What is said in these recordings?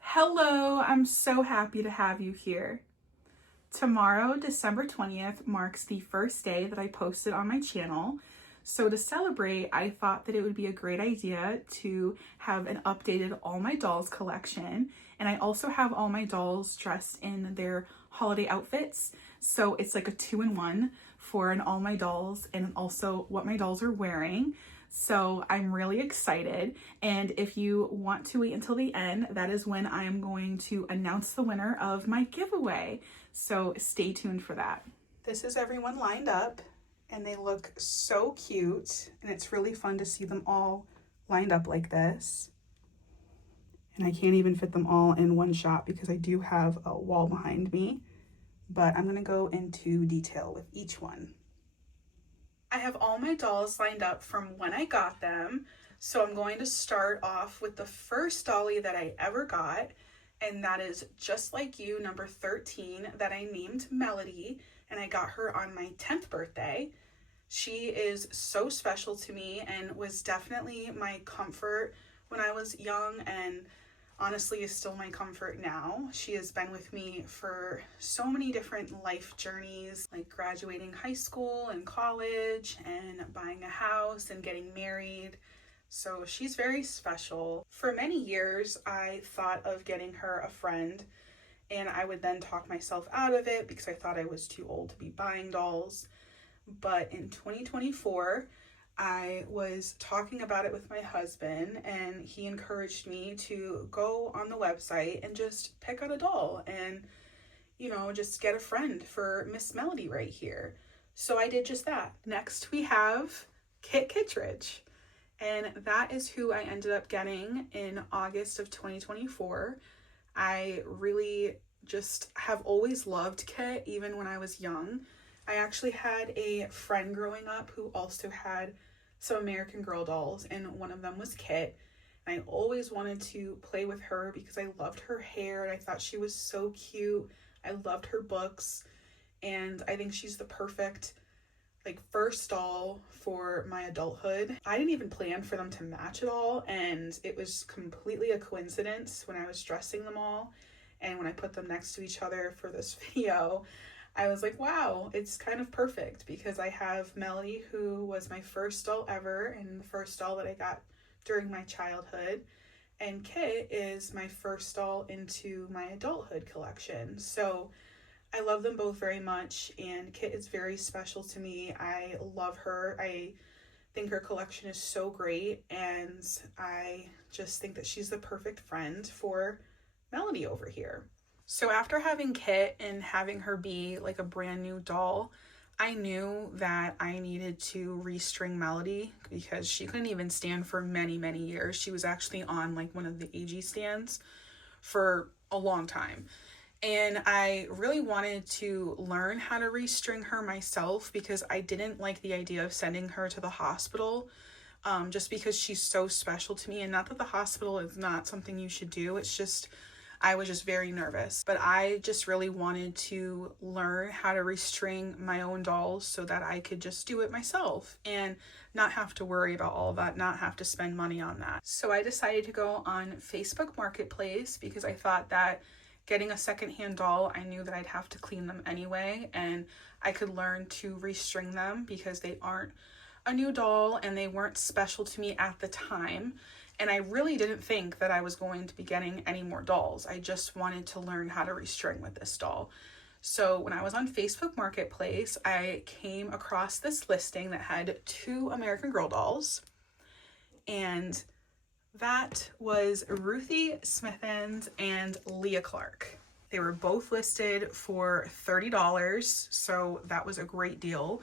Hello, I'm so happy to have you here. Tomorrow, December 20th, marks the first day that I posted on my channel. So to celebrate, I thought that it would be a great idea to have an updated All My Dolls collection. And I also have all my dolls dressed in their holiday outfits. So it's like a 2-in-1 for an All My Dolls and also what my dolls are wearing. So I'm really excited. And if you want to wait until the end, that is when I'm going to announce the winner of my giveaway. So stay tuned for that. This is everyone lined up and they look so cute. And it's really fun to see them all lined up like this. And I can't even fit them all in one shot because I do have a wall behind me. But I'm gonna go into detail with each one. I have all my dolls lined up from when I got them. So I'm going to start off with the first dolly that I ever got. And that is Just Like You, number 13, that I named Melody. And I got her on my 10th birthday. She is so special to me and was definitely my comfort when I was young, and honestly is still my comfort now. She has been with me for so many different life journeys, like graduating high school and college and buying a house and getting married. So she's very special. For many years, I thought of getting her a friend, and I would then talk myself out of it because I thought I was too old to be buying dolls. But in 2024, I was talking about it with my husband, and he encouraged me to go on the website and just pick out a doll and, just get a friend for Miss Melody right here. So I did just that. Next, we have Kit Kittredge, and that is who I ended up getting in August of 2024. I really just have always loved Kit, even when I was young. I actually had a friend growing up who also had some AmericanGirl dolls, and one of them was Kit. And I always wanted to play with her because I loved her hair and I thought she was so cute. I loved her books, and I think she's the perfect first doll for my adulthood. I didn't even plan for them to match at all, and it was completely a coincidence when I was dressing them all, and when I put them next to each other for this video, I was like, wow, it's kind of perfect because I have Melody, who was my first doll ever and the first doll that I got during my childhood. And Kit is my first doll into my adulthood collection. So I love them both very much, and Kit is very special to me. I love her. I think her collection is so great, and I just think that she's the perfect friend for Melody over here. So after having Kit and having her be like a brand new doll, I knew that I needed to restring Melody because she couldn't even stand for many, many years. She was actually on one of the AG stands for a long time. And I really wanted to learn how to restring her myself because I didn't like the idea of sending her to the hospital, just because she's so special to me. And not that the hospital is not something you should do. It's just I was just very nervous, but I just really wanted to learn how to restring my own dolls so that I could just do it myself and not have to worry about all of that, not have to spend money on that. So I decided to go on Facebook Marketplace because I thought that getting a secondhand doll, I knew that I'd have to clean them anyway, and I could learn to restring them because they aren't a new doll and they weren't special to me at the time. And I really didn't think that I was going to be getting any more dolls. I just wanted to learn how to restring with this doll. So when I was on Facebook Marketplace, I came across this listing that had 2 AmericanGirl dolls. And that was Ruthie Smithens and Leah Clark. They were both listed for $30, so that was a great deal.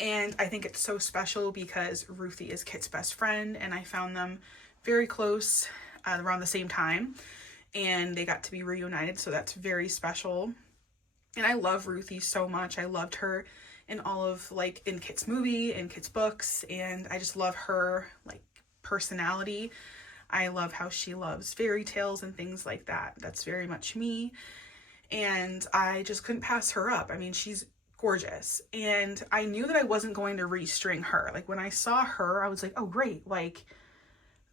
And I think it's so special because Ruthie is Kit's best friend, and I found them very close around the same time, and they got to be reunited, so that's very special. And I love Ruthie so much. I loved her in all of in Kit's movie, in Kit's books, and I just love her personality. I love how she loves fairy tales and things like that. That's very much me, and I just couldn't pass her up. I mean, she's gorgeous, and I knew that I wasn't going to restring her. When I saw her, I was like, oh great,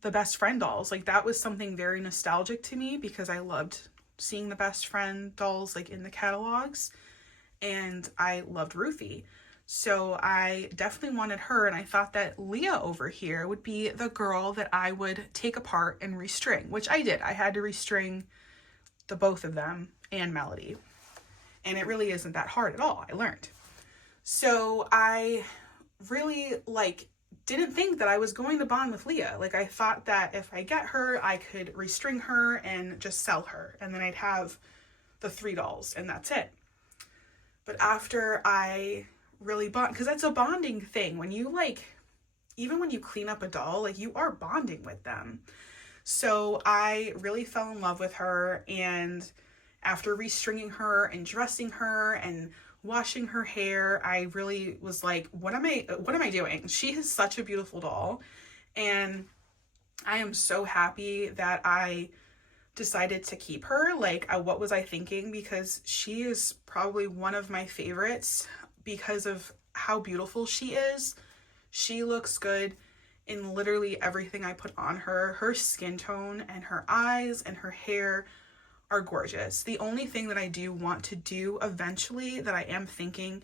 the best friend dolls. Like that was something very nostalgic to me because I loved seeing the best friend dolls like in the catalogs, and I loved Ruthie. So I definitely wanted her, and I thought that Leah over here would be the girl that I would take apart and restring, which I did. I had to restring the both of them and Melody. And it really isn't that hard at all, I learned. So I really didn't think that I was going to bond with Leah. Like I thought that if I get her, I could restring her and just sell her. And then I'd have the 3 dolls and that's it. But after I really bond, because that's a bonding thing. When you even when you clean up a doll, like you are bonding with them. So I really fell in love with her, and after restringing her and dressing her and washing her hair, I really was like, what am I doing? She is such a beautiful doll, and I am so happy that I decided to keep her. Like, what was I thinking? Because she is probably one of my favorites because of how beautiful she is. She looks good in literally everything I put on her. Her skin tone and her eyes and her hair are gorgeous. The only thing that I do want to do eventually that I am thinking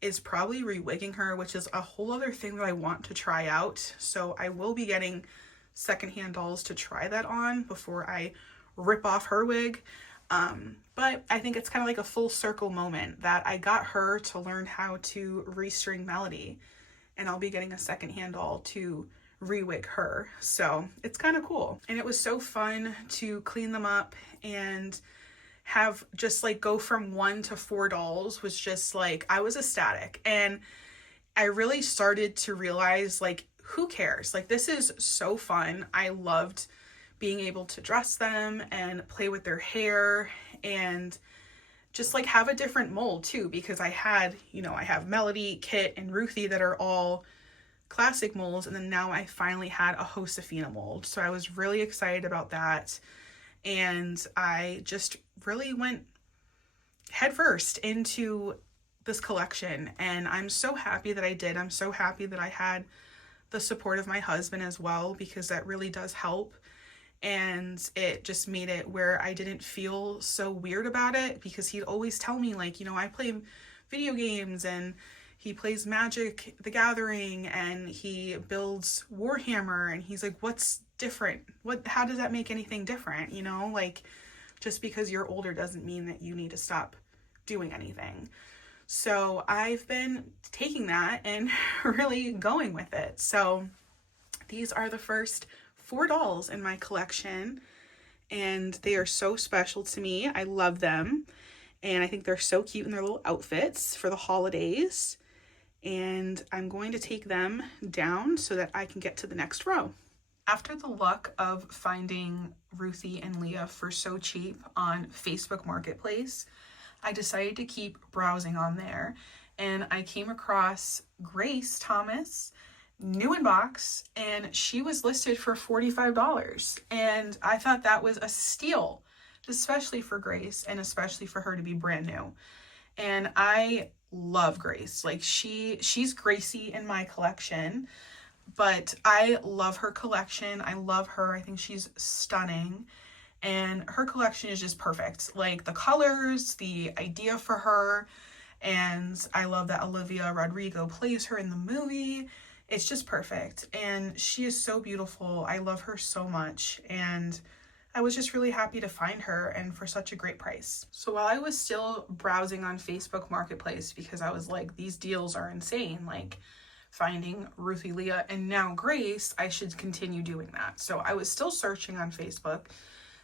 is probably rewigging her, which is a whole other thing that I want to try out. So I will be getting secondhand dolls to try that on before I rip off her wig. But I think it's kind of like a full circle moment that I got her to learn how to restring Melody, and I'll be getting a secondhand doll to rewig her. So it's kind of cool. And it was so fun to clean them up and have just go from 1 to 4 dolls was just I was ecstatic. And I really started to realize who cares? This is so fun. I loved being able to dress them and play with their hair and just have a different mold too, because I had, I have Melody, Kit, and Ruthie that are all classic molds, and then now I finally had a Josefina mold. So I was really excited about that, and I just really went headfirst into this collection, and I'm so happy that I did. I'm so happy that I had the support of my husband as well, because that really does help. And it just made it where I didn't feel so weird about it, because he'd always tell me I play video games, and he plays Magic the Gathering, and he builds Warhammer, and he's like, what's different? How does that make anything different? Just because you're older doesn't mean that you need to stop doing anything. So I've been taking that and really going with it. So these are the first 4 dolls in my collection, and they are so special to me. I love them, and I think they're so cute in their little outfits for the holidays. And I'm going to take them down so that I can get to the next row. After the luck of finding Ruthie and Leah for so cheap on Facebook Marketplace, I decided to keep browsing on there, and I came across Grace Thomas, new in box, and she was listed for $45, and I thought that was a steal, especially for Grace and especially for her to be brand new. And I love Grace. She's Gracie in my collection, but I love her collection. I love her. I think she's stunning, and her collection is just perfect. The colors, the idea for her, and I love that Olivia Rodrigo plays her in the movie. It's just perfect, and she is so beautiful. I love her so much, and I was just really happy to find her, and for such a great price. So while I was still browsing on Facebook Marketplace, because I was like, these deals are insane, finding Ruthie, Leah, and now Grace, I should continue doing that. So I was still searching on Facebook,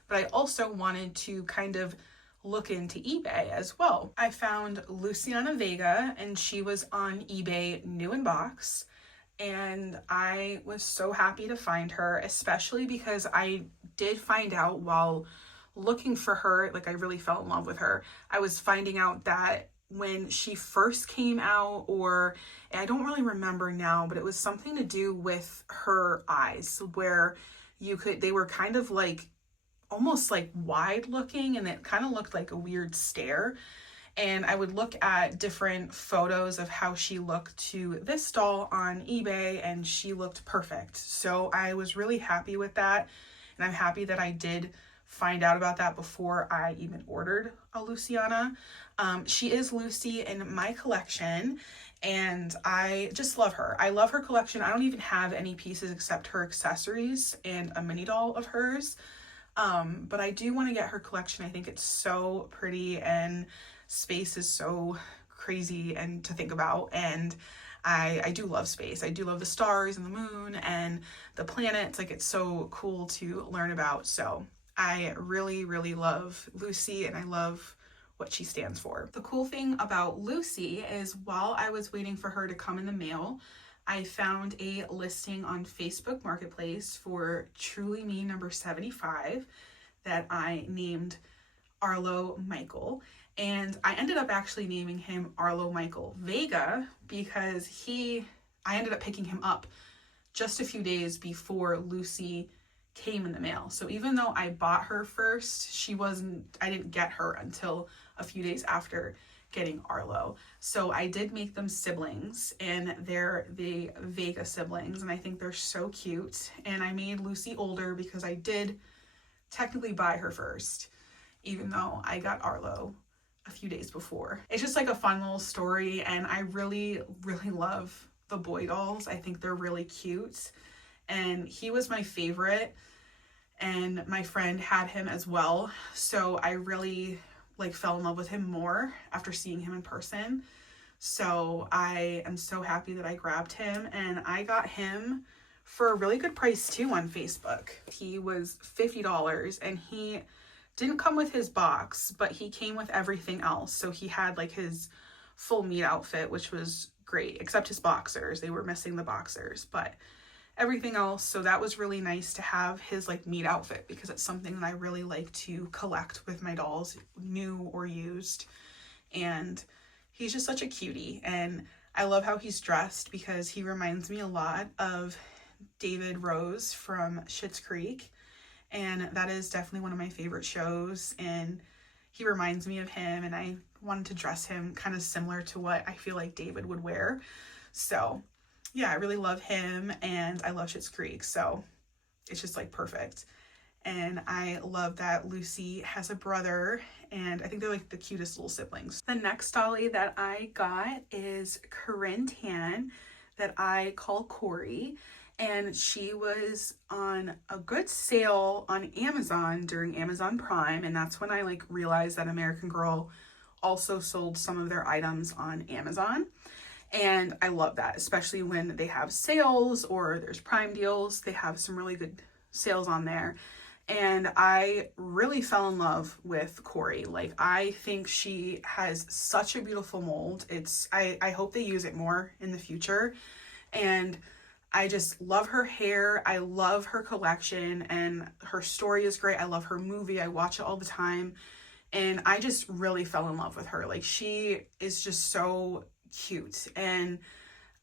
but I also wanted to kind of look into eBay as well. I found Luciana Vega, and she was on eBay new in box. And I was so happy to find her, especially because I did find out while looking for her, I really fell in love with her. I was finding out that when she first came out, or I don't really remember now, but it was something to do with her eyes, where they were kind of almost wide looking, and it kind of looked like a weird stare. and I would look at different photos of how she looked to this doll on eBay, and she looked perfect. So I was really happy with that, and I'm happy that I did find out about that before I even ordered a Luciana. She is Lucy in my collection, and I just love her. I love her collection. I don't even have any pieces except her accessories and a mini doll of hers. But I do want to get her collection. I think it's so pretty, and space is so crazy and to think about. And I do love space. I do love the stars and the moon and the planets. Like, it's so cool to learn about. So I really, really love Lucy, and I love what she stands for. The cool thing about Lucy is while I was waiting for her to come in the mail, I found a listing on Facebook Marketplace for Truly Me number 75 that I named Arlo Michael. And I ended up actually naming him Arlo Michael Vega because I ended up picking him up just a few days before Lucy came in the mail. So even though I bought her first, I didn't get her until a few days after getting Arlo. So I did make them siblings, and they're the Vega siblings, and I think they're so cute. And I made Lucy older because I did technically buy her first, even though I got Arlo a few days before. It's just like a fun little story, and I really, really love the boy dolls. I think they're really cute, and he was my favorite, and my friend had him as well. So I really fell in love with him more after seeing him in person. So I am so happy that I grabbed him, and I got him for a really good price too on Facebook. He was $50, and he didn't come with his box, but he came with everything else. So he had his full meat outfit, which was great, except his boxers. They were missing the boxers, but everything else. So that was really nice to have his meat outfit, because it's something that I really like to collect with my dolls, new or used. And he's just such a cutie, and I love how he's dressed because he reminds me a lot of David Rose from Schitt's Creek, and that is definitely one of my favorite shows, and he reminds me of him, and I wanted to dress him kind of similar to what I feel like David would wear. So yeah, I really love him, and I love Schitt's Creek, so it's just perfect. And I love that Lucy has a brother, and I think they're the cutest little siblings. The next dolly that I got is Corinne Tan, that I call Corey, and she was on a good sale on Amazon during Amazon Prime, and that's when I realized that American Girl also sold some of their items on Amazon. And I love that, especially when they have sales or there's Prime deals. They have some really good sales on there. And I really fell in love with Corey. I think she has such a beautiful mold. I hope they use it more in the future. And I just love her hair. I love her collection, and her story is great. I love her movie. I watch it all the time. And I just really fell in love with her. She is just so cute, and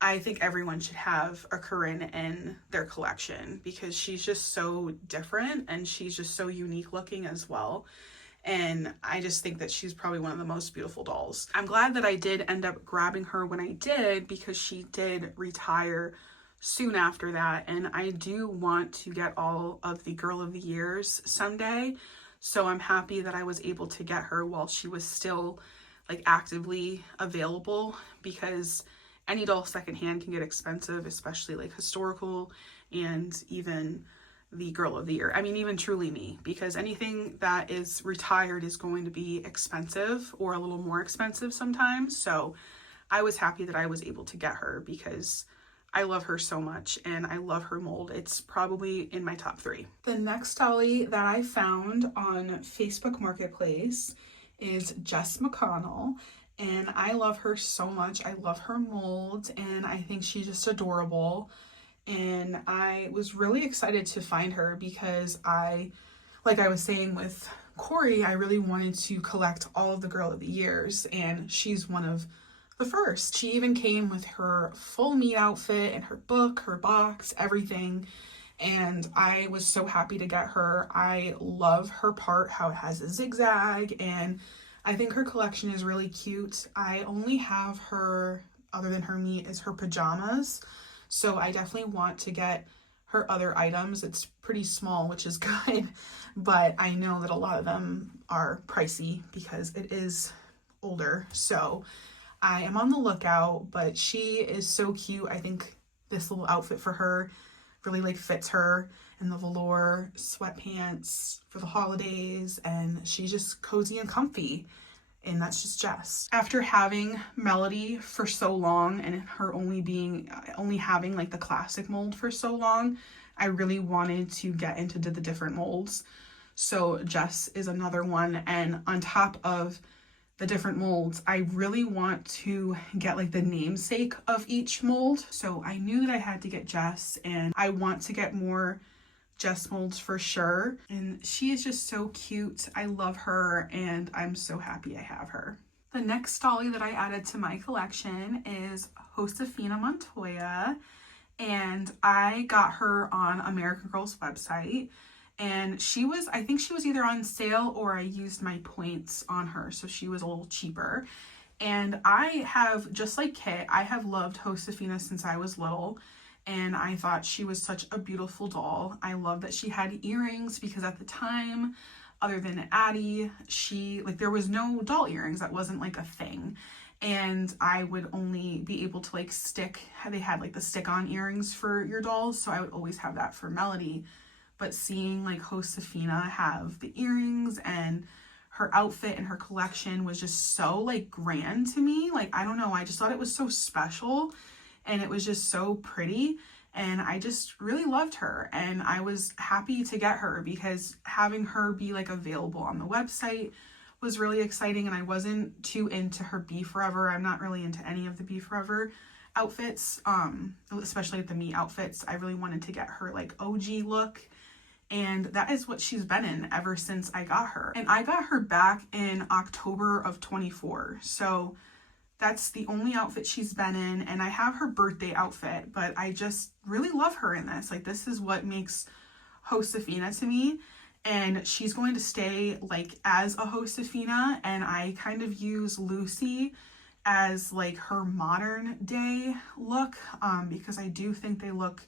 I think everyone should have a Corinne in their collection because she's just so different, and she's just so unique looking as well. And I just think that she's probably one of the most beautiful dolls. I'm glad that I did end up grabbing her when I did, because she did retire soon after that, and I do want to get all of the Girl of the Years someday. So I'm happy that I was able to get her while she was still actively available, because any doll secondhand can get expensive, especially historical, and even the Girl of the Year. I mean, even Truly Me, because anything that is retired is going to be expensive, or a little more expensive sometimes. So I was happy that I was able to get her because I love her so much, and I love her mold. It's probably in my top 3. The next dolly that I found on Facebook Marketplace is Jess McConnell, and I love her so much. I love her mold, and I think she's just adorable. And I was really excited to find her because like I was saying with Corey, I really wanted to collect all of the Girl of the Years, and she's one of the first. She even came with her full meat outfit and her book, her box, everything. And I was so happy to get her. I love her part, how it has a zigzag, and I think her collection is really cute. I only have her, other than her meat, is her pajamas. So I definitely want to get her other items. It's pretty small, which is good, but I know that a lot of them are pricey because it is older. So I am on the lookout, but she is so cute. I think this little outfit for her really like fits her, and the velour sweatpants for the holidays, and she's just cozy and comfy. And that's just Jess. After having Melody for so long and her only having like the classic mold for so long, I really wanted to get into the different molds. So Jess is another one, and on top of the different molds, I really want to get like the namesake of each mold. So I knew that I had to get Jess, and I want to get more Jess molds for sure. And she is just so cute. I love her, and I'm so happy I have her. The next dolly that I added to my collection is Josefina Montoya, and I got her on AmericanGirl's website. And I think she was either on sale or I used my points on her, so she was a little cheaper. And I have, just like Kit, I have loved Josefina since I was little, and I thought she was such a beautiful doll. I love that she had earrings, because at the time, other than Addie, there was no doll earrings. That wasn't like a thing. And I would only be able to like they had like the stick-on earrings for your dolls, so I would always have that for Melody. But seeing like Josefina have the earrings and her outfit and her collection was just so like grand to me. Like, I don't know, I just thought it was so special, and it was just so pretty, and I just really loved her, and I was happy to get her because having her be like available on the website was really exciting. And I wasn't too into her Be Forever. I'm not really into any of the Be Forever outfits, especially the me outfits. I really wanted to get her like OG look, and that is what she's been in ever since I got her. And I got her back in October of 24, so that's the only outfit she's been in. And I have her birthday outfit, but I just really love her in this. Like, this is what makes Josefina to me, and she's going to stay like as a Josefina. And I kind of use Lucy as like her modern day look, because I do think they look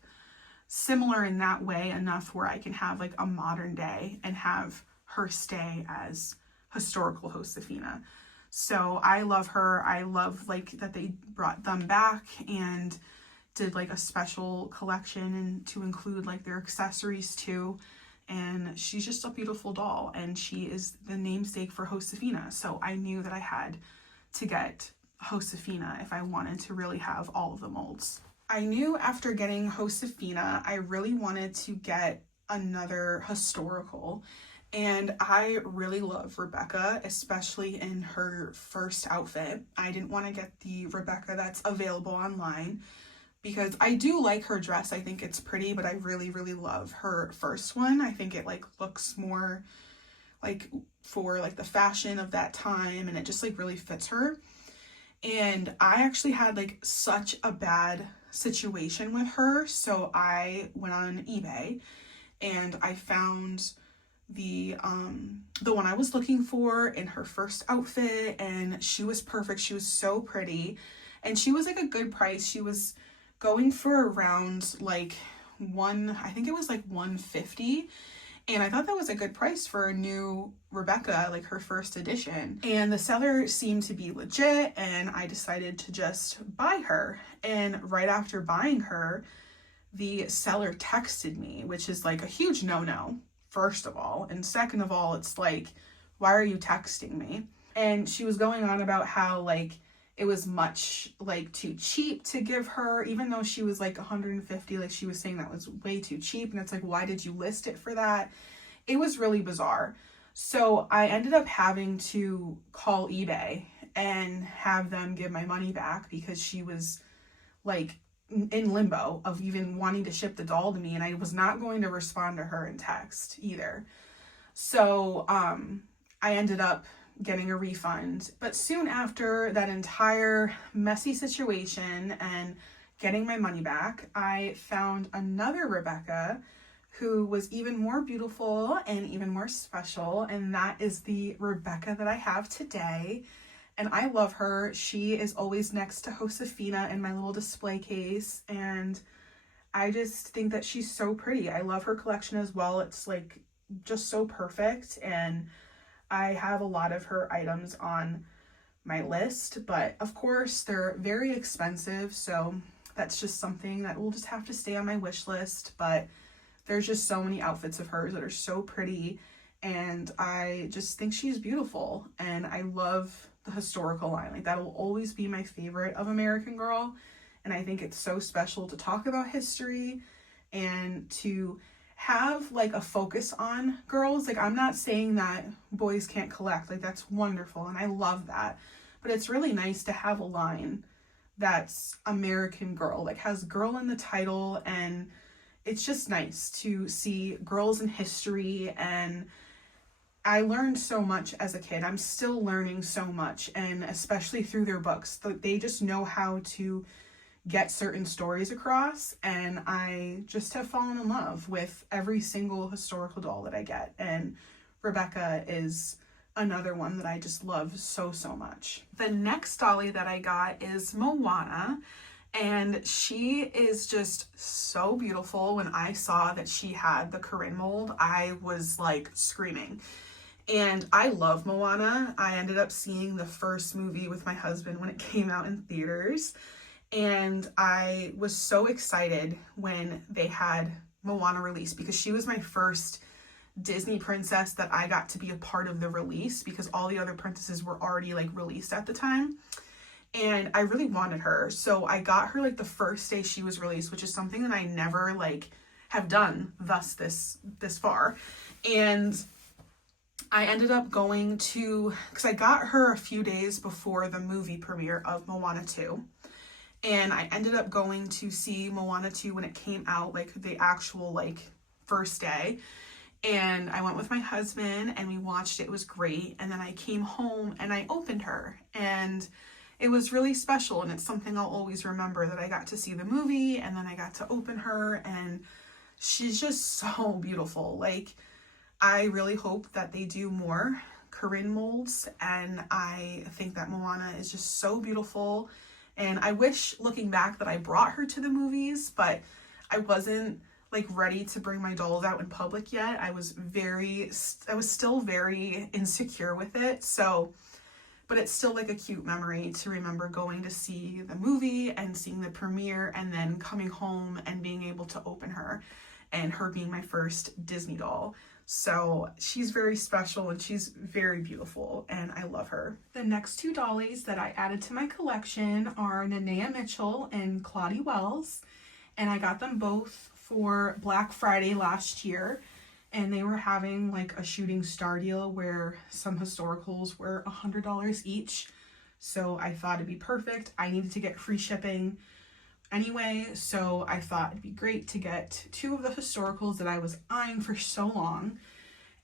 similar in that way enough where I can have like a modern day and have her stay as historical Josefina. So I love her. I love like that they brought them back and did like a special collection, and to include like their accessories too. And she's just a beautiful doll, and she is the namesake for Josefina. So I knew that I had to get Josefina if I wanted to really have all of the molds. I knew after getting Josefina, I really wanted to get another historical. And I really love Rebecca, especially in her first outfit. I didn't want to get the Rebecca that's available online because I do like her dress. I think it's pretty, but I really, really love her first one. I think it like looks more like for like the fashion of that time, and it just like really fits her. And I actually had like such a bad situation with her, so I went on eBay and I found the one I was looking for in her first outfit, and she was perfect. She was so pretty, and she was like a good price. She was going for around like I think it was like $150, and I thought that was a good price for a new Rebecca, like her first edition. And the seller seemed to be legit, and I decided to just buy her. And right after buying her, the seller texted me, which is like a huge no-no, first of all. And second of all, it's like, why are you texting me? And she was going on about how like it was much like too cheap to give her, even though she was like $150, like she was saying that was way too cheap. And it's like, why did you list it for that? It was really bizarre. So I ended up having to call eBay and have them give my money back, because she was like in limbo of even wanting to ship the doll to me, and I was not going to respond to her in text either. So I ended up getting a refund. But soon after that entire messy situation and getting my money back, I found another Rebecca who was even more beautiful and even more special, and that is the Rebecca that I have today. And I love her. She is always next to Josefina in my little display case, and I just think that she's so pretty. I love her collection as well. It's like just so perfect, and I have a lot of her items on my list, but of course they're very expensive, so that's just something that will just have to stay on my wish list. But there's just so many outfits of hers that are so pretty, and I just think she's beautiful, and I love the historical line. Like, that will always be my favorite of American Girl, and I think it's so special to talk about history and to have like a focus on girls. Like, I'm not saying that boys can't collect, like that's wonderful and I love that, but it's really nice to have a line that's American Girl, like has girl in the title, and it's just nice to see girls in history. And I learned so much as a kid. I'm still learning so much, and especially through their books, they just know how to get certain stories across, and I just have fallen in love with every single historical doll that I get, and Rebecca is another one that I just love so much. The next dolly that I got is Moana, and she is just so beautiful. When I saw that she had the Corinne mold, I was like screaming. And I love Moana. I ended up seeing the first movie with my husband when it came out in theaters, and I was so excited when they had Moana released, because she was my first Disney princess that I got to be a part of the release, because all the other princesses were already like released at the time. And I really wanted her. So I got her like the first day she was released, which is something that I never like have done thus this far. And I ended up going to, because I got her a few days before the movie premiere of Moana 2. And I ended up going to see Moana 2 when it came out, like the actual like first day. And I went with my husband and we watched it. It was great. And then I came home and I opened her, and it was really special. And it's something I'll always remember, that I got to see the movie and then I got to open her, and she's just so beautiful. Like, I really hope that they do more Corinne molds, and I think that Moana is just so beautiful. And I wish, looking back, that I brought her to the movies, but I wasn't like ready to bring my dolls out in public yet. I was still very insecure with it. So, but it's still like a cute memory to remember going to see the movie and seeing the premiere, and then coming home and being able to open her, and her being my first Disney doll. So she's very special and she's very beautiful, and I love her. The next two dollies that I added to my collection are Nenea Mitchell and Claudie Wells, and I got them both for Black Friday last year, and they were having like a shooting star deal where some historicals were $100 each. So I thought it'd be perfect. I needed to get free shipping anyway, so I thought it'd be great to get two of the historicals that I was eyeing for so long.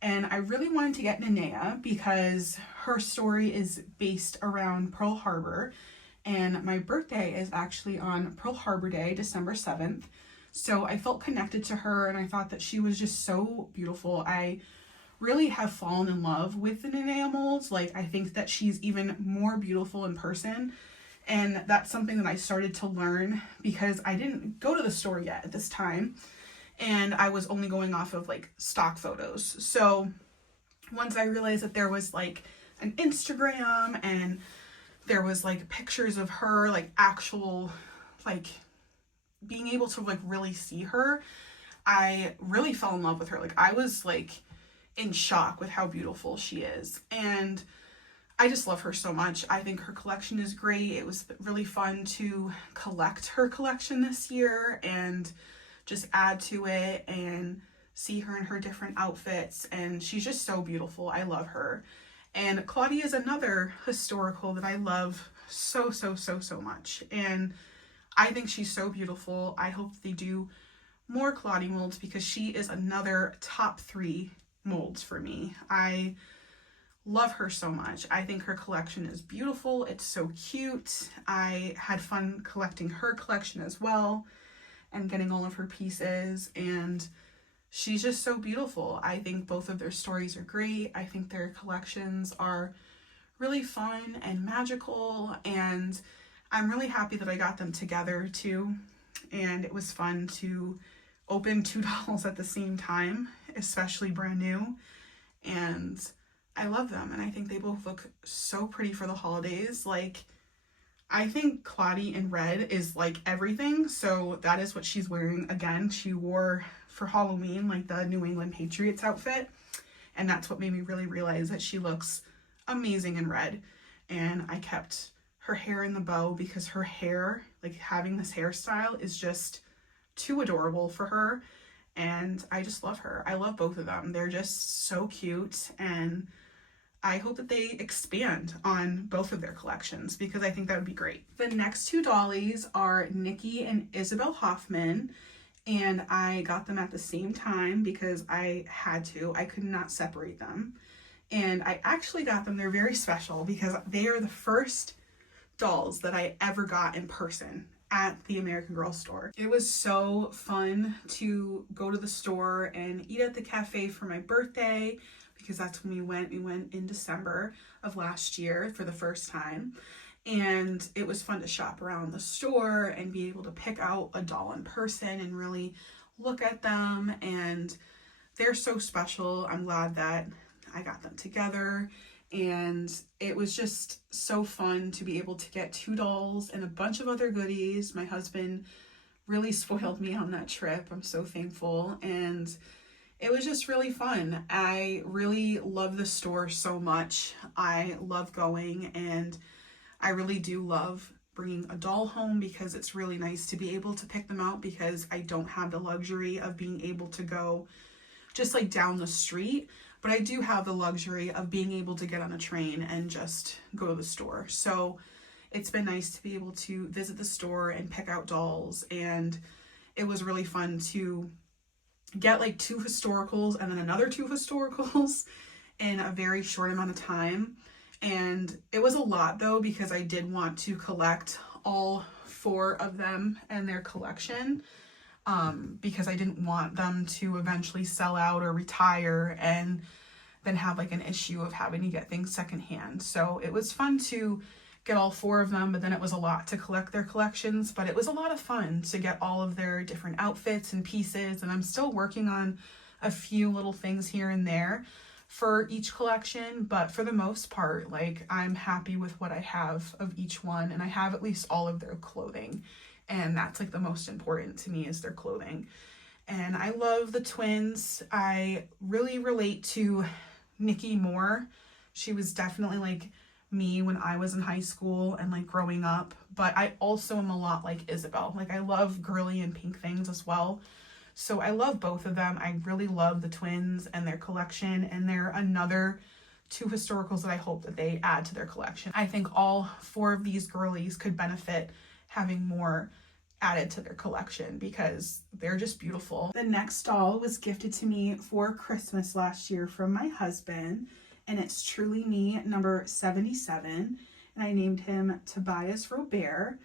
And I really wanted to get Nenea because her story is based around Pearl Harbor, and my birthday is actually on Pearl Harbor Day, December 7th. So I felt connected to her, and I thought that she was just so beautiful. I really have fallen in love with the Nenea molds. Like, I think that she's even more beautiful in person. And that's something that I started to learn because I didn't go to the store yet at this time, and I was only going off of like stock photos. So once I realized that there was like an Instagram and there was like pictures of her, like actual, like being able to like really see her, I really fell in love with her. Like, I was like in shock with how beautiful she is, and I just love her so much. I think her collection is great. It was really fun to collect her collection this year and just add to it and see her in her different outfits. And she's just so beautiful. I love her. And Claudie is another historical that I love so much. And I think she's so beautiful. I hope they do more Claudie molds because she is another top 3 molds for me. I love her so much. I think her collection is beautiful. It's so cute. I had fun collecting her collection as well and getting all of her pieces, and she's just so beautiful. I think both of their stories are great. I think their collections are really fun and magical, and I'm really happy that I got them together too. And it was fun to open two dolls at the same time, especially brand new. And I love them, and I think they both look so pretty for the holidays. Like, I think Claudie in red is like everything, so that is what she's wearing. Again, she wore for Halloween like the New England Patriots outfit, and that's what made me really realize that she looks amazing in red. And I kept her hair in the bow because her hair, like having this hairstyle, is just too adorable for her, and I just love her. I love both of them. They're just so cute, and I hope that they expand on both of their collections because I think that would be great. The next two dollies are Nikki and Isabel Hoffman, and I got them at the same time because I had to. I could not separate them. And I actually got them. They're very special because they are the first dolls that I ever got in person at the AmericanGirl store. It was so fun to go to the store and eat at the cafe for my birthday because that's when we went. We went in December of last year for the first time. And it was fun to shop around the store and be able to pick out a doll in person and really look at them. And they're so special. I'm glad that I got them together. And it was just so fun to be able to get two dolls and a bunch of other goodies. My husband really spoiled me on that trip. I'm so thankful. And it was just really fun. I really love the store so much. I love going, and I really do love bringing a doll home because it's really nice to be able to pick them out because I don't have the luxury of being able to go just like down the street. But I do have the luxury of being able to get on a train and just go to the store. So it's been nice to be able to visit the store and pick out dolls. And it was really fun to get like two historicals and then another two historicals in a very short amount of time. And it was a lot though, because I did want to collect all four of them and their collection. Because I didn't want them to eventually sell out or retire and then have like an issue of having to get things secondhand. So it was fun to get all four of them, but then it was a lot to collect their collections. But it was a lot of fun to get all of their different outfits and pieces. And I'm still working on a few little things here and there for each collection. But for the most part, like, I'm happy with what I have of each one. And I have at least all of their clothing. And that's like the most important to me, is their clothing. And I love the twins. I really relate to Nikki more. She was definitely like me when I was in high school and like growing up. But I also am a lot like Isabel. Like, I love girly and pink things as well. So I love both of them. I really love the twins and their collection. And they're another two historicals that I hope that they add to their collection. I think all four of these girlies could benefit having more added to their collection because they're just beautiful. The next doll was gifted to me for Christmas last year from my husband, and it's Truly Me number 77, and I named him Tobias Robert,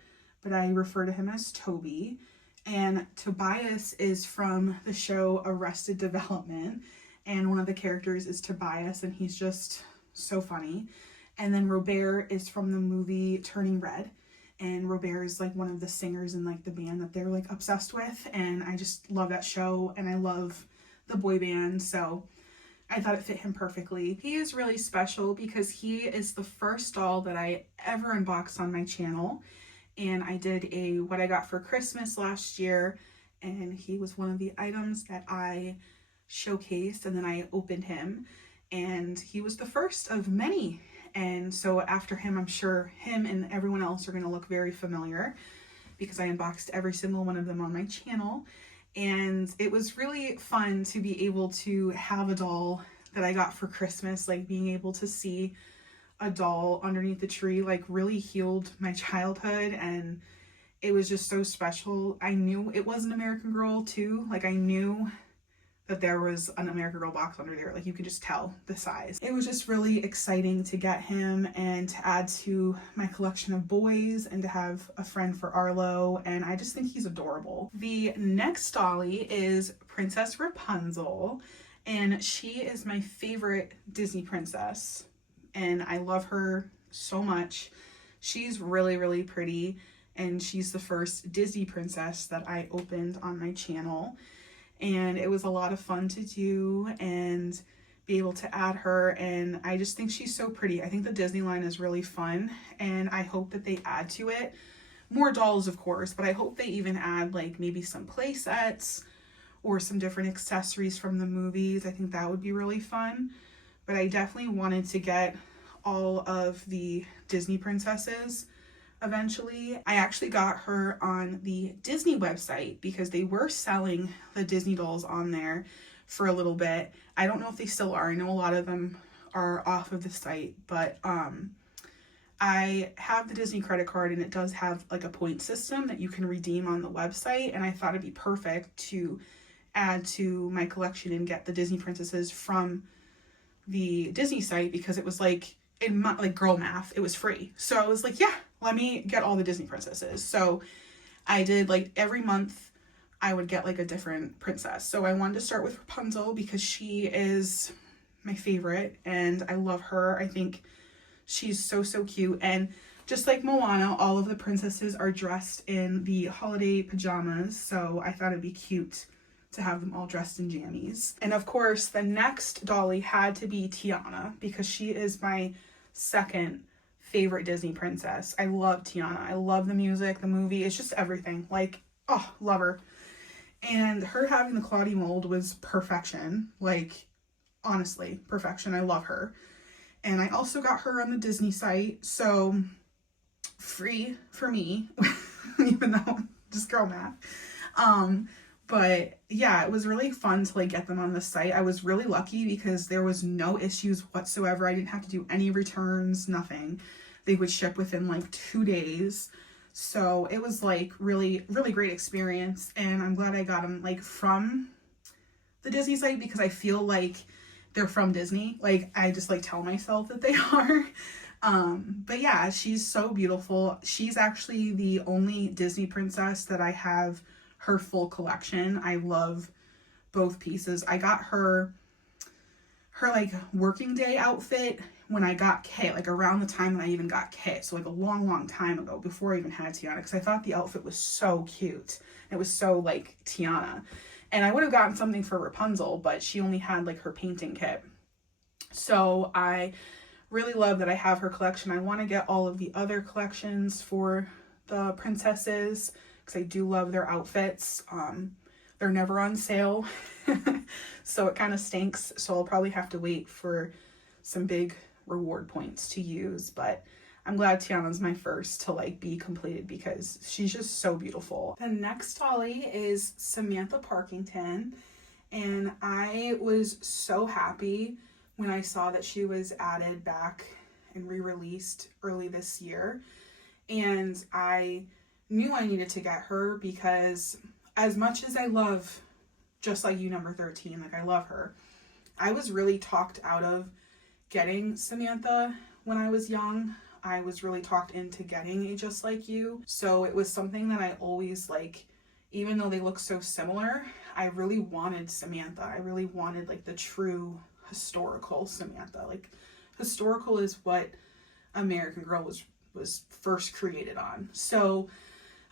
but I refer to him as Toby. And Tobias is from the show Arrested Development, and one of the characters is Tobias, and he's just so funny. And then Robert is from the movie Turning Red, and Robert is like one of the singers in like the band that they're like obsessed with, and I just love that show, and I love the boy band, so I thought it fit him perfectly. He is really special because he is the first doll that I ever unboxed on my channel, and I did a what I got for Christmas last year, and he was one of the items that I showcased, and then I opened him, and he was the first of many. And so after him, I'm sure him and everyone else are going to look very familiar because I unboxed every single one of them on my channel. And it was really fun to be able to have a doll that I got for Christmas, like being able to see a doll underneath the tree, like really healed my childhood. And it was just so special. I knew it was an AmericanGirl too. Like, I knew that there was an AmericanGirl box under there. Like, you could just tell the size. It was just really exciting to get him and to add to my collection of boys and to have a friend for Arlo, and I just think he's adorable. The next dolly is Princess Rapunzel, and she is my favorite Disney princess, and I love her so much. She's really, really pretty, and she's the first Disney princess that I opened on my channel, and it was a lot of fun to do and be able to add her, and I just think she's so pretty. I think the Disney line is really fun, and I hope that they add to it more dolls, of course, but I hope they even add like maybe some play sets or some different accessories from the movies. I think that would be really fun. But I definitely wanted to get all of the Disney princesses eventually. I actually got her on the Disney website because they were selling the Disney dolls on there for a little bit. I don't know if they still are. I know a lot of them are off of the site, but I have the Disney credit card, and it does have like a point system that you can redeem on the website, and I thought it'd be perfect to add to my collection and get the Disney princesses from the Disney site because it was like in my, like girl math, it was free. So I was like, yeah, let me get all the Disney princesses. So I did like every month I would get like a different princess. So I wanted to start with Rapunzel because she is my favorite and I love her. I think she's so, so cute. And just like Moana, all of the princesses are dressed in the holiday pajamas. So I thought it'd be cute to have them all dressed in jammies. And of course, the next dolly had to be Tiana because she is my second favorite Disney princess. I love Tiana. I love the music, the movie. It's just everything. Like, oh, love her. And her having the Claudie mold was perfection. Like, honestly, perfection. I love her. And I also got her on the Disney site, so free for me, even though just girl math. But yeah, it was really fun to like get them on the site. I was really lucky because there was no issues whatsoever. I didn't have to do any returns, nothing. They would ship within like 2 days. So it was like really, really great experience. And I'm glad I got them like from the Disney site because I feel like they're from Disney. Like I just like tell myself that they are. But yeah, she's so beautiful. She's actually the only Disney princess that I have her full collection. I love both pieces. I got her like working day outfit when I got Kay, like around the time that I even got Kay. So like a long, long time ago before I even had Tiana, because I thought the outfit was so cute. It was so like Tiana. And I would have gotten something for Rapunzel, but she only had like her painting kit. So I really love that I have her collection. I want to get all of the other collections for the princesses because I do love their outfits. They're never on sale, so it kind of stinks. So I'll probably have to wait for some big reward points to use, but I'm glad Tiana's my first to like be completed because she's just so beautiful. The next dolly is Samantha Parkington, and I was so happy when I saw that she was added back and re-released early this year. And I knew I needed to get her because as much as I love Just Like You number 13, like I love her, I was really talked out of getting Samantha when I was young. I was really talked into getting a Just Like You. So it was something that I always like, even though they look so similar, I really wanted Samantha. I really wanted like the true historical Samantha. Like historical is what American Girl was first created on. So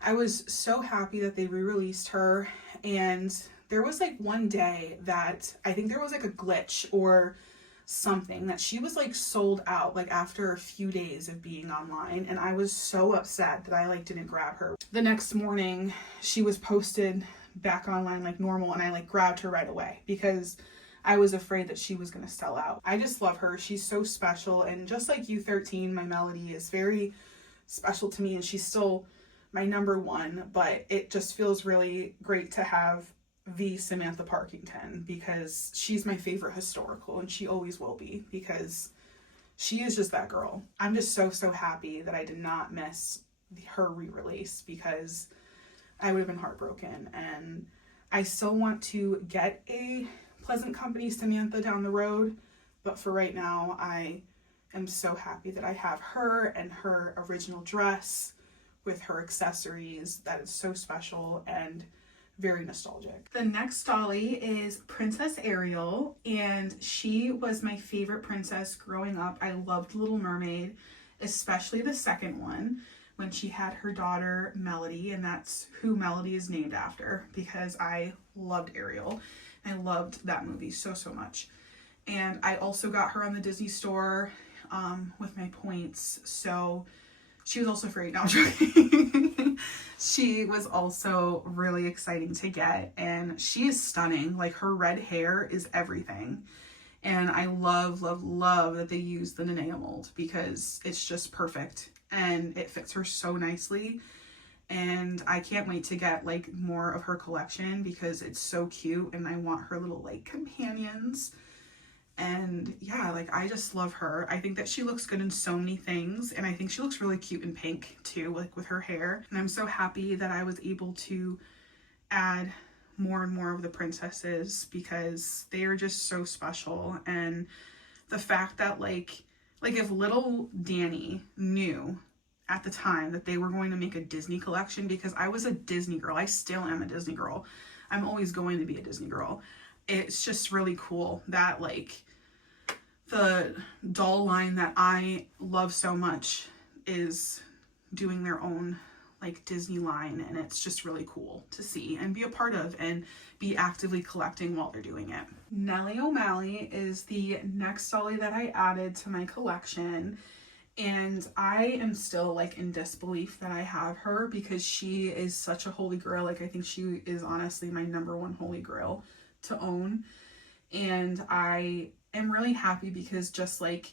I was so happy that they re-released her, and there was like one day that I think there was like a glitch or something that she was like sold out like after a few days of being online, and I was so upset that I like didn't grab her. The next morning she was posted back online like normal, and I like grabbed her right away because I was afraid that she was going to sell out. I just love her. She's so special, and Just Like You 13, my Melody, is very special to me, and she's still my number one, but it just feels really great to have the Samantha Parkington because she's my favorite historical, and she always will be because she is just that girl. I'm just so, so happy that I did not miss her re-release because I would have been heartbroken, and I still want to get a Pleasant Company Samantha down the road, but for right now I am so happy that I have her and her original dress with her accessories. That is so special and very nostalgic. The next dolly is Princess Ariel, and she was my favorite princess growing up. I loved Little Mermaid, especially the second one when she had her daughter Melody, and that's who Melody is named after because I loved Ariel. I loved that movie so much. And I also got her on the Disney Store with my points, so she was also free. No, I'm joking. She was also really exciting to get, and she is stunning. Like, her red hair is everything. And I love that they use the Nenea mold because it's just perfect and it fits her so nicely. And I can't wait to get like more of her collection because it's so cute and I want her little like companions. And yeah, like I just love her. I think that she looks good in so many things, and I think she looks really cute in pink too, like with her hair. And I'm so happy that I was able to add more and more of the princesses because they are just so special. And the fact that like if little Danny knew at the time that they were going to make a Disney collection, because I was a Disney girl, I still am a Disney girl, I'm always going to be a Disney girl. It's just really cool that like the doll line that I love so much is doing their own like Disney line, and it's just really cool to see and be a part of and be actively collecting while they're doing it. Nellie O'Malley is the next dolly that I added to my collection, and I am still like in disbelief that I have her because she is such a holy grail. Like I think she is honestly my number one holy grail to own, and I am really happy because just like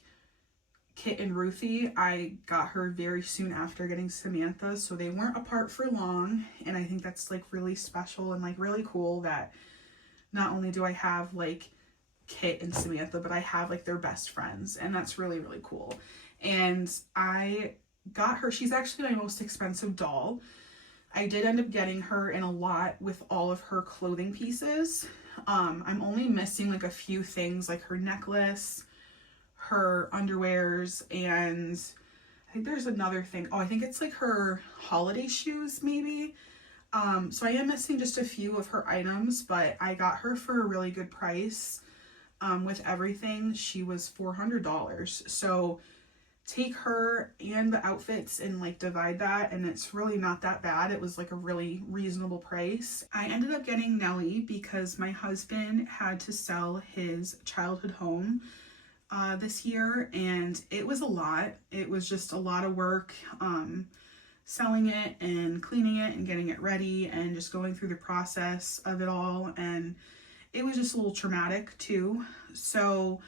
Kit and Ruthie, I got her very soon after getting Samantha, so they weren't apart for long, and I think that's like really special and like really cool that not only do I have like Kit and Samantha, but I have like their best friends, and that's really cool. And I got her, she's actually my most expensive doll. I did end up getting her in a lot with all of her clothing pieces. I'm only missing like a few things like her necklace, her underwears, and I think there's another thing. Oh, I think it's like her holiday shoes maybe. So I am missing just a few of her items, but I got her for a really good price. With everything, she was $400. So take her and the outfits and like divide that, and it's really not that bad. It was like a really reasonable price. I ended up getting Nellie because my husband had to sell his childhood home this year, and it was a lot. It was just a lot of work selling it and cleaning it and getting it ready and just going through the process of it all, and it was just a little traumatic too. So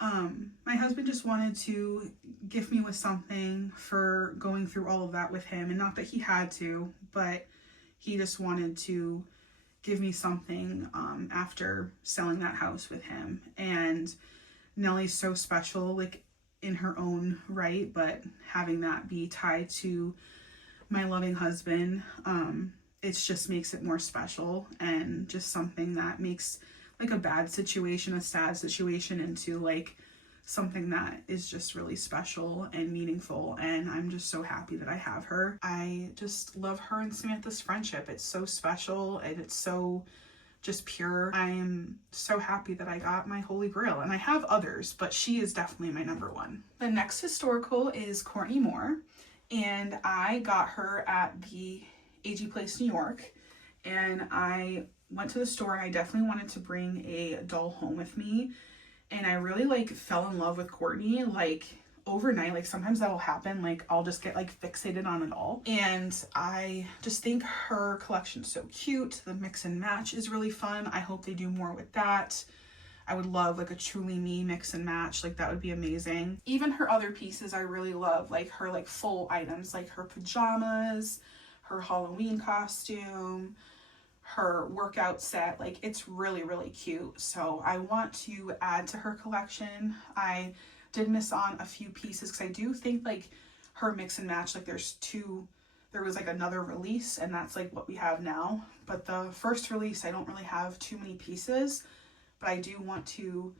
my husband just wanted to gift me with something for going through all of that with him, and not that he had to, but he just wanted to give me something after selling that house with him. And Nellie's so special, like in her own right, but having that be tied to my loving husband, it just makes it more special, and just something that makes like a bad situation, a sad situation, into like something that is just really special and meaningful. And I'm just so happy that I have her. I just love her and Samantha's friendship. It's so special and it's so just pure. I am so happy that I got my holy grail, and I have others, but she is definitely my number one. The next historical is Courtney Moore, and I got her at the AG Place, New York, and I went to the store, and I definitely wanted to bring a doll home with me, and I really like fell in love with Courtney like overnight. Like sometimes that'll happen, like I'll just get like fixated on a doll, and I just think her collection's so cute. The mix and match is really fun. I hope they do more with that. I would love like a Truly Me mix and match, like that would be amazing. Even her other pieces I really love, like her like full items, like her pajamas, her Halloween costume, her workout set. Like it's really cute. So I want to add to her collection. I did miss on a few pieces because I do think like her mix and match, like there was like another release, and that's like what we have now. But the first release, I don't really have too many pieces, but I do want to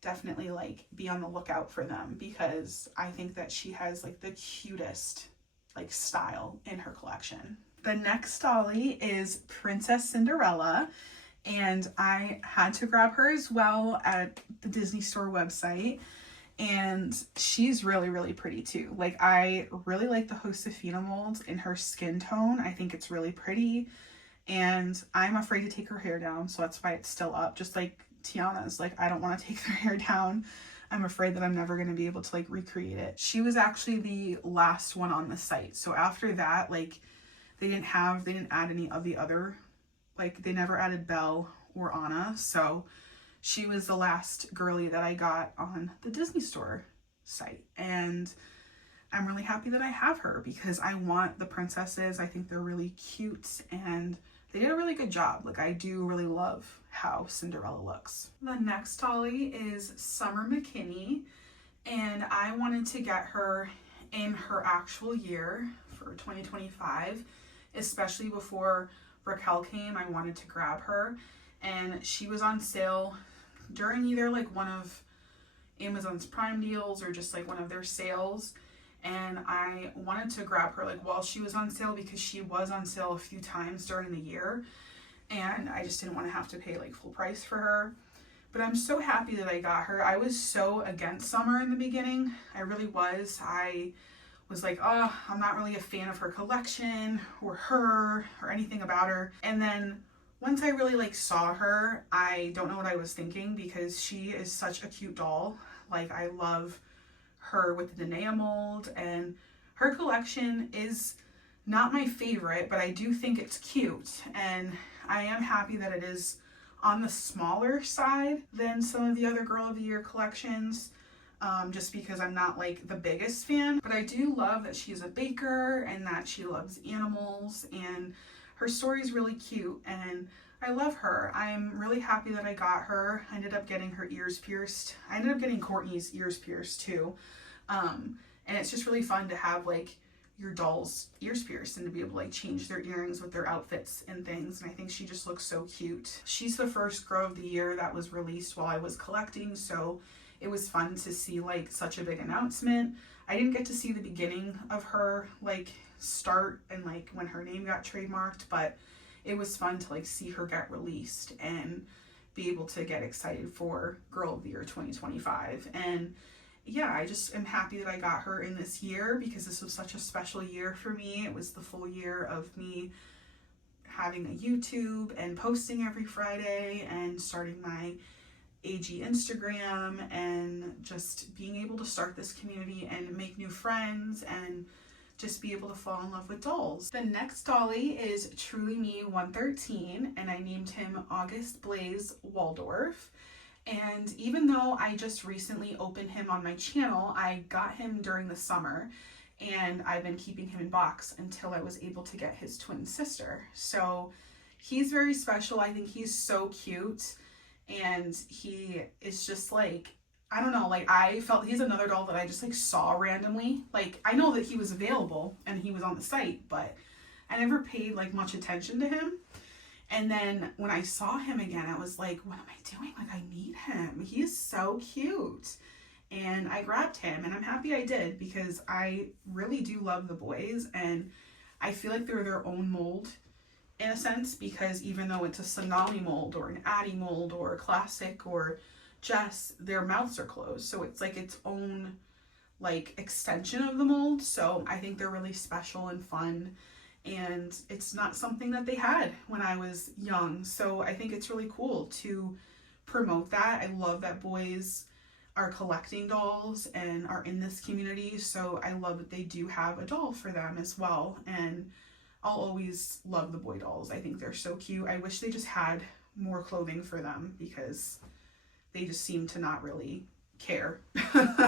definitely like be on the lookout for them because I think that she has like the cutest like style in her collection. The next dolly is Princess Cinderella, and I had to grab her as well at the Disney Store website. And she's really, really pretty too. Like, I really like the Josefina mold in her skin tone. I think it's really pretty. And I'm afraid to take her hair down, so that's why it's still up. Just like Tiana's, like, I don't want to take their hair down. I'm afraid that I'm never going to be able to like recreate it. She was actually the last one on the site. So after that, like, they didn't add any of the other, like, they never added Belle or Anna. So she was the last girly that I got on the Disney Store site. And I'm really happy that I have her because I want the princesses. I think they're really cute and they did a really good job. Like, I do really love how Cinderella looks. The next dolly is Summer McKinney, and I wanted to get her in her actual year for 2025, especially before Raquel came. I wanted to grab her, and she was on sale during either like one of Amazon's Prime deals or just like one of their sales. And I wanted to grab her like while she was on sale because she was on sale a few times during the year, and I just didn't want to have to pay like full price for her. But I'm so happy that I got her. I was so against Summer in the beginning. I really was. I was like, oh, I'm not really a fan of her collection or her or anything about her. And then once I really like saw her, I don't know what I was thinking because she is such a cute doll. Like, I love her with the Danae mold, and her collection is not my favorite, but I do think it's cute, and I am happy that it is on the smaller side than some of the other Girl of the Year collections, just because I'm not like the biggest fan. But I do love that she's a baker and that she loves animals, and her story is really cute, and I love her. I'm really happy that I got her. I ended up getting her ears pierced. I ended up getting Courtney's ears pierced too. And it's just really fun to have like your doll's ears pierced and to be able to like change their earrings with their outfits and things. And I think she just looks so cute. She's the first Girl of the Year that was released while I was collecting, so it was fun to see like such a big announcement. I didn't get to see the beginning of her like start and like when her name got trademarked, but it was fun to like see her get released and be able to get excited for Girl of the Year 2025. And yeah, I just am happy that I got her in this year because this was such a special year for me. It was the full year of me having a YouTube and posting every Friday and starting my AG Instagram and just being able to start this community and make new friends and just be able to fall in love with dolls. The next dolly is Truly Me 113, and I named him August Blaze Waldorf. And even though I just recently opened him on my channel, I got him during the summer, and I've been keeping him in box until I was able to get his twin sister. So he's very special. I think he's so cute, and he is just like, I don't know, like I felt he's another doll that I just like saw randomly. Like, I know that he was available and he was on the site, but I never paid like much attention to him. And then when I saw him again, I was like, what am I doing? Like, I need him. He is so cute. And I grabbed him, and I'm happy I did because I really do love the boys, and I feel like they're their own mold in a sense, because even though it's a Sonali mold or an Addie mold or a classic or Jess, their mouths are closed. So it's like its own like extension of the mold. So I think they're really special and fun. And it's not something that they had when I was young. So I think it's really cool to promote that. I love that boys are collecting dolls and are in this community. So I love that they do have a doll for them as well. And I'll always love the boy dolls. I think they're so cute. I wish they just had more clothing for them because they just seem to not really care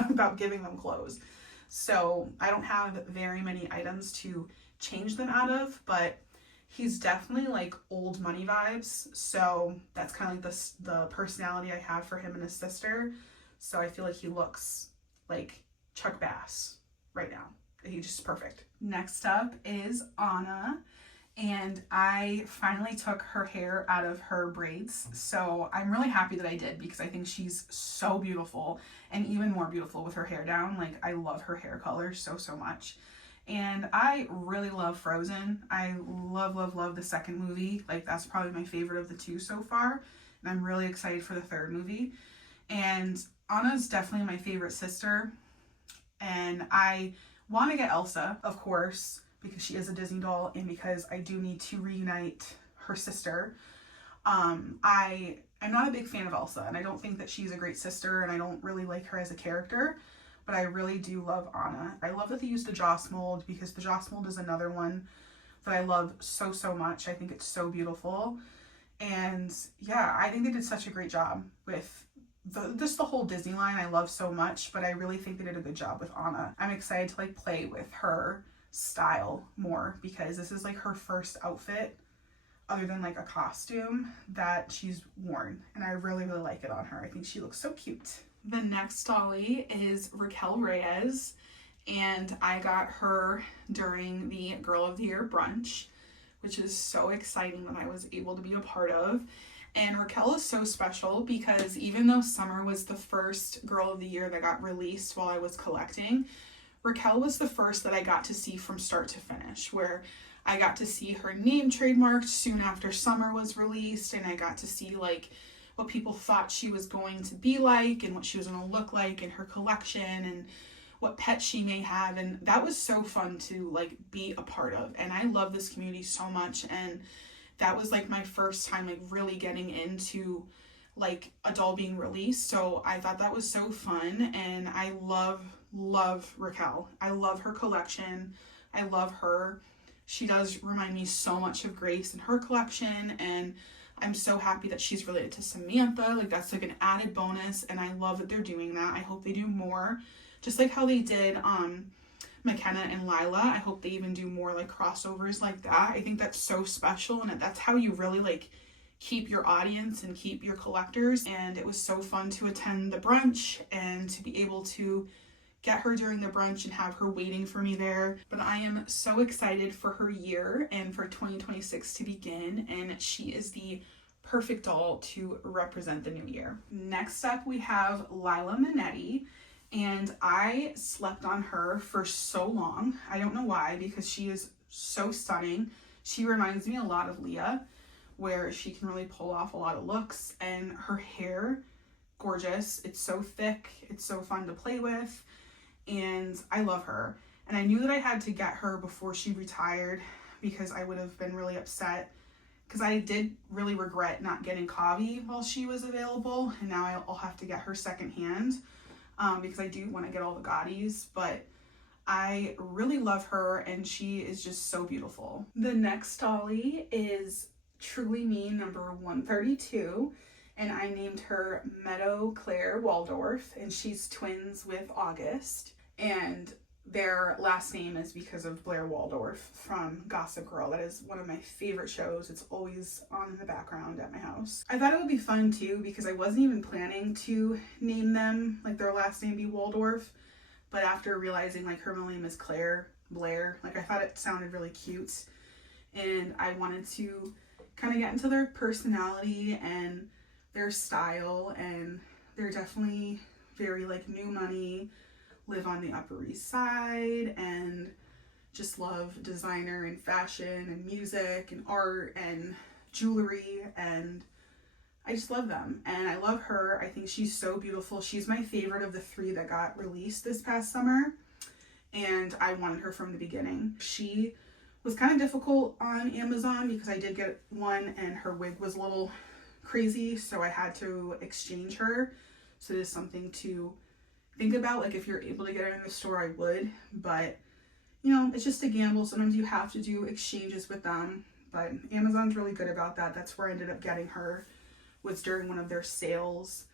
about giving them clothes. So I don't have very many items to change them out of, but he's definitely like old money vibes. So that's kind of like the personality I have for him and his sister. So I feel like he looks like Chuck Bass right now. He's just perfect. Next up is Anna, and I finally took her hair out of her braids. So I'm really happy that I did because I think she's so beautiful and even more beautiful with her hair down. Like, I love her hair color so much. And I really love Frozen. I love, love, love the second movie. Like, that's probably my favorite of the two so far. And I'm really excited for the third movie. And Anna's definitely my favorite sister. And I want to get Elsa, of course, because she is a Disney doll and because I do need to reunite her sister. I'm not a big fan of Elsa, and I don't think that she's a great sister, and I don't really like her as a character, but I really do love Anna. I love that they used the Joss mold, because the Joss mold is another one that I love so, so much. I think it's so beautiful. And yeah, I think they did such a great job with just the whole Disney line I love so much, but I really think they did a good job with Anna. I'm excited to like play with her style more, because this is like her first outfit other than like a costume that she's worn, and I really, really like it on her. I think she looks so cute. The next dolly is Raquel Reyes, and I got her during the Girl of the Year brunch, which is so exciting that I was able to be a part of. And Raquel is so special because even though Summer was the first Girl of the Year that got released while I was collecting, Raquel was the first that I got to see from start to finish, where I got to see her name trademarked soon after Summer was released, and I got to see like what people thought she was going to be like and what she was going to look like in her collection and what pets she may have. And that was so fun to like be a part of. And I love this community so much. And that was like my first time like really getting into like a doll being released. So I thought that was so fun. And I love Raquel. I love her collection. I love her. She does remind me so much of Grace in her collection, and I'm so happy that she's related to Samantha. Like, that's like an added bonus, and I love that they're doing that. I hope they do more, just like how they did McKenna and Lila. I hope they even do more like crossovers like that. I think that's so special, and that's how you really like keep your audience and keep your collectors. And it was so fun to attend the brunch and to be able to get her during the brunch and have her waiting for me there. But I am so excited for her year and for 2026 to begin, and she is the perfect doll to represent the new year. Next up, we have Lila Minetti, and I slept on her for so long. I don't know why, because she is so stunning. She reminds me a lot of Leah, where she can really pull off a lot of looks, and her hair, gorgeous. It's so thick. It's so fun to play with. And I love her. And I knew that I had to get her before she retired, because I would have been really upset, because I did really regret not getting Kavi while she was available, and now I'll have to get her secondhand, because I do want to get all the Gaudis. But I really love her, and she is just so beautiful. The next dolly is Truly Me number 132. And I named her Meadow Claire Waldorf, and she's twins with August. And their last name is because of Blair Waldorf from Gossip Girl. That is one of my favorite shows. It's always on in the background at my house. I thought it would be fun too, because I wasn't even planning to name them, like their last name be Waldorf. But after realizing like her middle name is Blair, like I thought it sounded really cute. And I wanted to kind of get into their personality and their style, and they're definitely very like new money, live on the Upper East Side, and just love designer and fashion and music and art and jewelry, and I just love them. And I love her. I think she's so beautiful. She's my favorite of the 3 that got released this past summer, and I wanted her from the beginning. She was kind of difficult on Amazon because I did get one and her wig was a little crazy, so I had to exchange her. So there's something to think about. Like, if you're able to get her in the store, I would, but you know, it's just a gamble. Sometimes you have to do exchanges with them, but Amazon's really good about that. That's where I ended up getting her, was during one of their sales,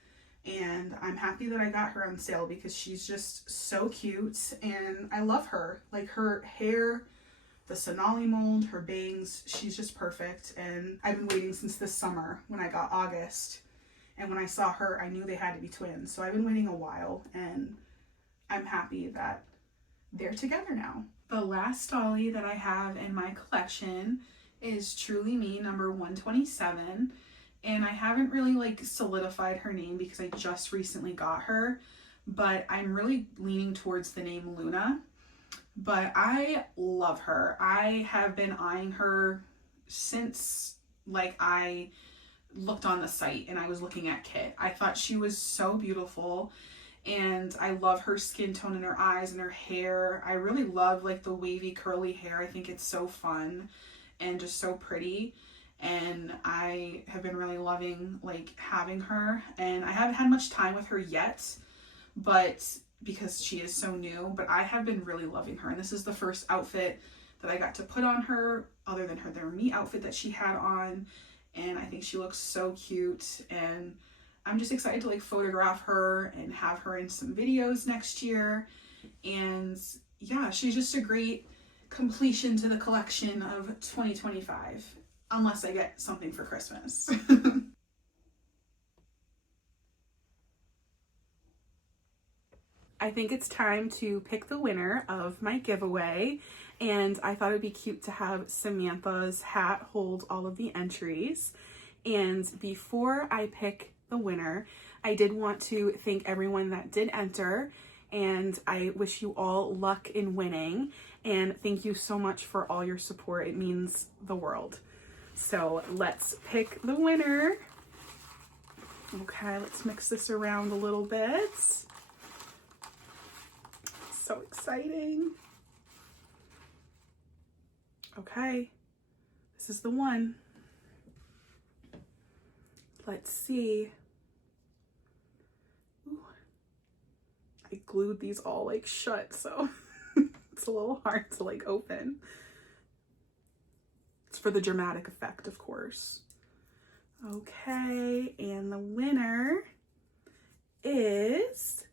and I'm happy that I got her on sale because she's just so cute and I love her. Like, her hair, the Sonali mold, her bangs, she's just perfect. And I've been waiting since this summer when I got August. And when I saw her, I knew they had to be twins. So I've been waiting a while, and I'm happy that they're together now. The last dolly that I have in my collection is Truly Me number 127. And I haven't really like solidified her name because I just recently got her, but I'm really leaning towards the name Luna. but I love her. I have been eyeing her since like I looked on the site and I was looking at Kit. I thought she was so beautiful, and I love her skin tone and her eyes and her hair. I really love like the wavy curly hair. I think it's so fun and just so pretty, and I have been really loving like having her, and I haven't had much time with her yet, but because she is so new, but I have been really loving her, and this is the first outfit that I got to put on her other than her their meet outfit that she had on, and I think she looks so cute, and I'm just excited to like photograph her and have her in some videos next year. And yeah, she's just a great completion to the collection of 2025, unless I get something for Christmas. I think it's time to pick the winner of my giveaway, and I thought it'd be cute to have Samantha's hat hold all of the entries. And before I pick the winner, I did want to thank everyone that did enter, and I wish you all luck in winning, and thank you so much for all your support. It means the world. So let's pick the winner. Okay, let's mix this around a little bit. So exciting. Okay, this is the one. Let's see. Ooh. I glued these all like shut, so it's a little hard to like open. It's for the dramatic effect, of course. Okay, and the winner is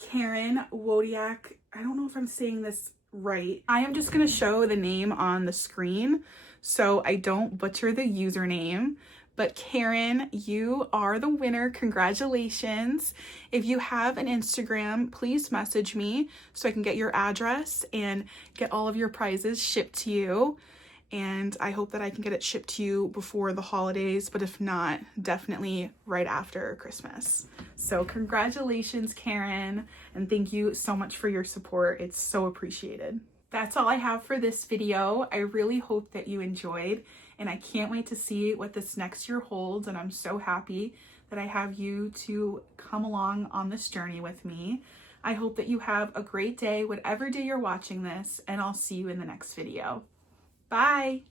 Karen Wodiak. I don't know if I'm saying this right. I am just gonna show the name on the screen so I don't butcher the username. But Karen, you are the winner. Congratulations. If you have an Instagram, please message me so I can get your address and get all of your prizes shipped to you. And I hope that I can get it shipped to you before the holidays, but if not, definitely right after Christmas. So congratulations, Karen, and thank you so much for your support. It's so appreciated. That's all I have for this video. I really hope that you enjoyed, and I can't wait to see what this next year holds, and I'm so happy that I have you to come along on this journey with me. I hope that you have a great day, whatever day you're watching this, and I'll see you in the next video. Bye!